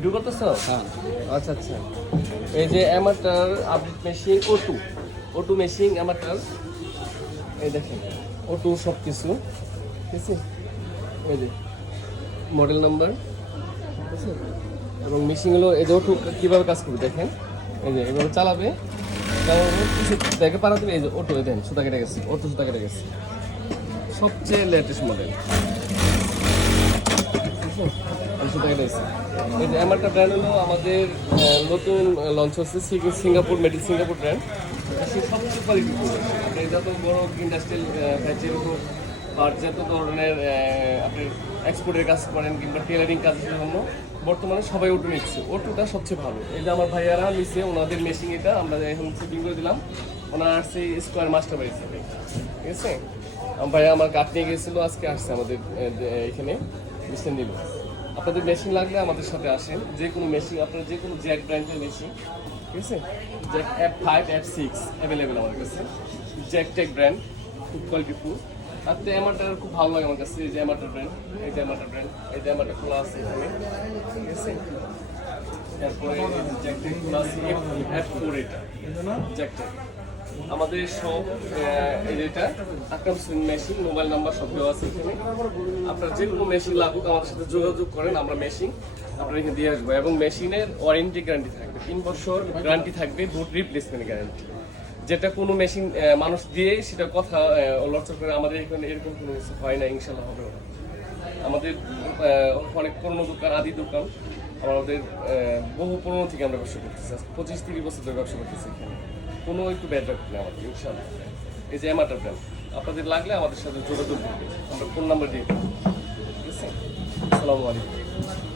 Video করতেছো? হ্যাঁ। আচ্ছা আচ্ছা। এই যে অ্যামাটার আপডেট মেশিন O2 মেশিন অ্যামাটার, এই দেখেন O2 সব কিছু, ঠিক আছে? এই যে মডেল নাম্বার, ঠিক আছে? এবং মেশিনগুলো এই যে O2 কীভাবে কাজ করবে দেখেন, এই যে এভাবে চালাবে, কিছু দেখে পারা দেবে। এই যে O2 দেখেন সুতা কেটে গেছে, O2 সুতা কেটে গেছে, সবচেয়ে লেটেস্ট মডেল। সুতা কেটে গেছে। এই যে অ্যামাটা ব্র্যান্ড হলো আমাদের নতুন লঞ্চ হচ্ছে Singapore, made in Singapore brand. সবচেয়ে কোয়ালিটি আপনি যত বড় ইন্ডাস্ট্রিয়াল ফ্যাক্টরির উপর আর যত ধরনের আপনি এক্সপোর্টের কাজ করেন কিংবা টেলারিং কাজের জন্য বর্তমানে সবাই O2 নিচ্ছে। O2টা সবচেয়ে ভালো। এই যে আমার ভাইয়ারা নিচ্ছে, ওনাদের মেশিন এটা আমরা এখন শুটিং করে দিলাম। ওনারা আসছে স্কোয়ার মাস্টার বাড়ি থেকে, ঠিক আছে? আমার ভাইয়া আমার কাঠ নিয়ে গেছিলো, আজকে আসছে আমাদের এখানে মেশিন নিল। আপনাদের মেশিন লাগলে আমাদের সাথে আসেন, যে কোনো মেশিন, আপনার যে কোনো জ্যাক ব্র্যান্ডের মেশিন, ঠিক আছে? জ্যাক F5 F6 অ্যাভেলেবেল আমার কাছে। জ্যাক টেক ব্র্যান্ড, খুব কোয়ালিটিফুল। আর তো অ্যামাটার খুব ভালো লাগে আমার কাছে। এই যে অ্যামাটার ব্র্যান্ড, এই যে অ্যামাটার ব্র্যান্ড, এই যে অ্যামাটার খোলা আছে এখানে, ঠিক আছে? তারপরে জ্যাক টেক খোলা আছে F4, এটা জ্যাক টেক। আমাদের সব এই যেটা আকাম সুইং মেশিন, মোবাইল নাম্বার সব দেওয়া আছে এখানে। আপনার যে কোনো মেশিন লাগুক আমাদের সাথে যোগাযোগ করেন, আমরা মেশিন আপনার এখানে দিয়ে আসবো। এবং মেশিনের ওয়ারেন্টি গ্যারান্টি থাকবে, 3 বছর গ্যারান্টি থাকবে, বোট রিপ্লেসমেন্ট গ্যারান্টি। যেটা কোনো মেশিন মানুষ দিয়ে সেটা কথা লড়চড় করে, আমাদের এখানে এরকম কোনো কিছু হয় না, ইনশাল্লাহ হবে না। আমাদের অনেক পুরনো দোকান, আদি দোকান, আমাদের বহু পুরনো থেকে আমরা ব্যবসা করতেছি, 25-30 বছর ধরে ব্যবসা করতেছি এখানে। কোনো একটু ব্যাড রাখবে না আমাদের, ইনশাল্লাহ। এই যে অ্যামাটার ব্র্যান্ড, আপনাদের লাগলে আমাদের সাথে যোগাযোগ করবে, আমরা ফোন নাম্বার দিয়ে দেবো, ঠিক আছে? আসসালামু আলাইকুম।